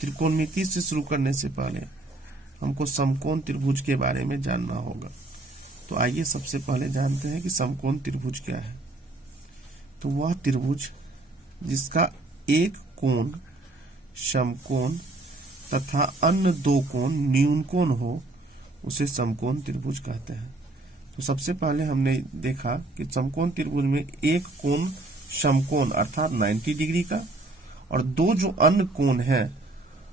त्रिकोणमिति से शुरू करने से पहले हमको समकोण त्रिभुज के बारे में जानना होगा। तो आइए सबसे पहले जानते हैं कि समकोण त्रिभुज क्या है। तो वह त्रिभुज जिसका एक कोण समकोण तथा अन्य दो कोण न्यून कोण हो उसे समकोण त्रिभुज कहते हैं। तो सबसे पहले हमने देखा कि समकोण त्रिभुज में एक कोण समकोण अर्थात 90 डिग्री का और दो जो अन्य कोण है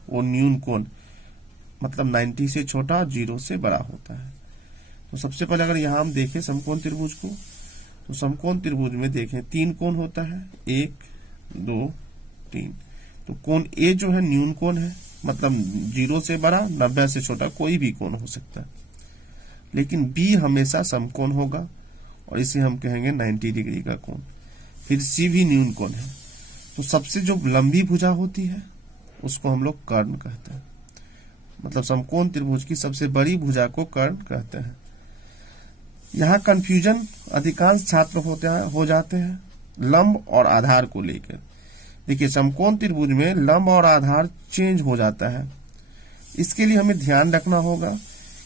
वो न्यून कोण मतलब 90 से छोटा 0 से बड़ा होता है। तो सबसे पहले अगर यहाँ हम देखें समकोण त्रिभुज को, तो समकोण त्रिभुज में देखें 3 कोण होता है, 1 2 3। तो कोण ए जो है न्यून कोण है मतलब 0 से बड़ा 90 से छोटा कोई भी कोण हो सकता है, लेकिन बी हमेशा समकोण होगा और इसे हम कहेंगे 90 डिग्री का कोण। फिर सी भी न्यून कोण है। तो सबसे जो लंबी भुजा होती है उसको हम लोग कर्ण कहते हैं, मतलब समकोण त्रिभुज की सबसे बड़ी भुजा को कर्ण कहते हैं। यहाँ कंफ्यूजन अधिकांश छात्र हो जाते हैं लंब और आधार को लेकर। देखिए समकोण त्रिभुज में लंब और आधार चेंज हो जाता है। इसके लिए हमें ध्यान रखना होगा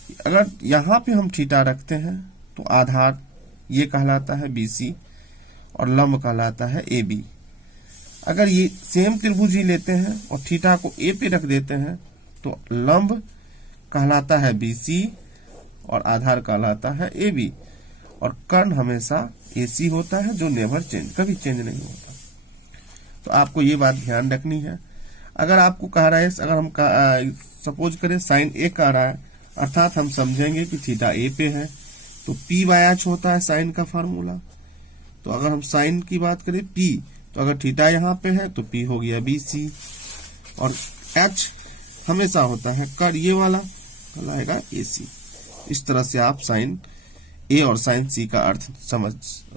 कि अगर यहाँ पे हम थीटा रखते हैं तो आधार ये कहलाता है BC और लंब कहलाता है AB। अगर ये सेम त्रिभुज ही लेते हैं और थीटा को A पे रख देते हैं तो लंब कहलाता है BC और आधार कहलाता है AB और कर्ण हमेशा AC होता है जो नेवर चेंज, कभी चेंज नहीं होता। तो आपको ये बात ध्यान रखनी है। अगर आपको कह रहा है, अगर हम सपोज करें साइन A कह रहा है अर्थात हम समझेंगे कि थीटा A पे है तो P/H होता है साइन का फार्मूला। तो अगर हम साइन की बात करें P, तो अगर थीटा यहाँ पे है तो P हो गया BC और H हमेशा होता है कर्ण ये वाला कहलाएगा AC। इस तरह से आप साइन A और साइन C का अर्थ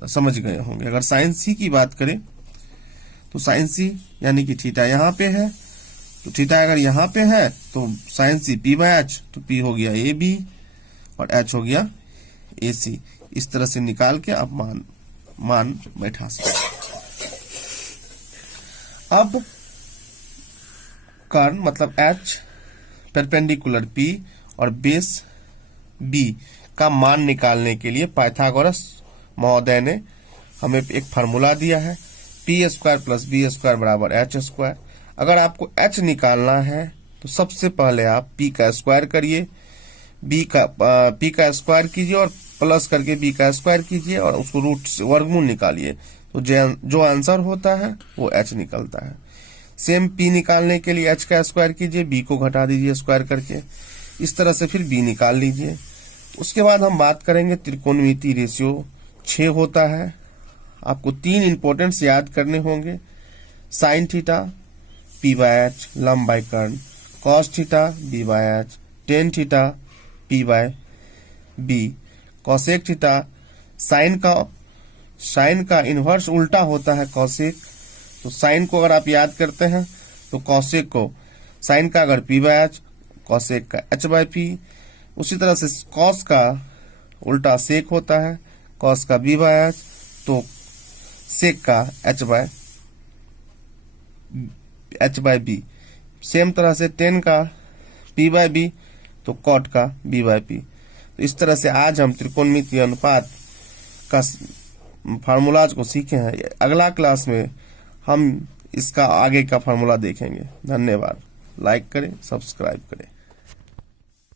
समझ गए होंगे। अगर साइन C की बात करें तो साइन C यानी कि थीटा यहाँ पे है, तो थीटा अगर यहाँ पे है तो साइन C P/H तो P हो गया AB और H हो गया AC। इस तरह से निकाल के आप मान बैठा सकते। अब कर्ण मतलब H परपेंडिकुलर P और बेस B का मान निकालने के लिए पाइथागोरस महोदय ने हमें एक फार्मूला दिया है p² + b² बराबर h²। अगर आपको h निकालना है तो सबसे पहले आप p का स्क्वायर करिए, p का स्क्वायर कीजिए और प्लस करके b का स्क्वायर कीजिए और उसको रूट से वर्गमूल निकालिए। तो जो आंसर होता है वो h निकलता है। सेम p निकालने के लिए h का स्क्वायर कीजिए, b को घटा दीजिए स्क्वायर करके, इस तरह से फिर b निकाल लीजिए। उसके बाद हम बात करेंगे त्रिकोणमिति रेशियो 6 होता है। आपको 3 इंपॉर्टेंट्स याद करने होंगे। साइन थीटा P/H लंब बाय कर्ण, cos theta B/H, tan theta P/B, cosec theta sine का इनवर्स उल्टा होता है कॉसेक। तो साइन को अगर आप याद करते हैं तो कॉसेक को साइन का अगर P/H, कॉसेक का H/P। उसी तरह से कॉस का उल्टा सेक होता है, कॉस का B/H तो सेक का H/B। सेम तरह से टेन का P/B तो कॉट का B/P। तो इस तरह से आज हम त्रिकोणमितीय अनुपात का फार्मूलाज को सीखे हैं। अगला क्लास में हम इसका आगे का फार्मूला देखेंगे। धन्यवाद। लाइक करें, सब्सक्राइब करें।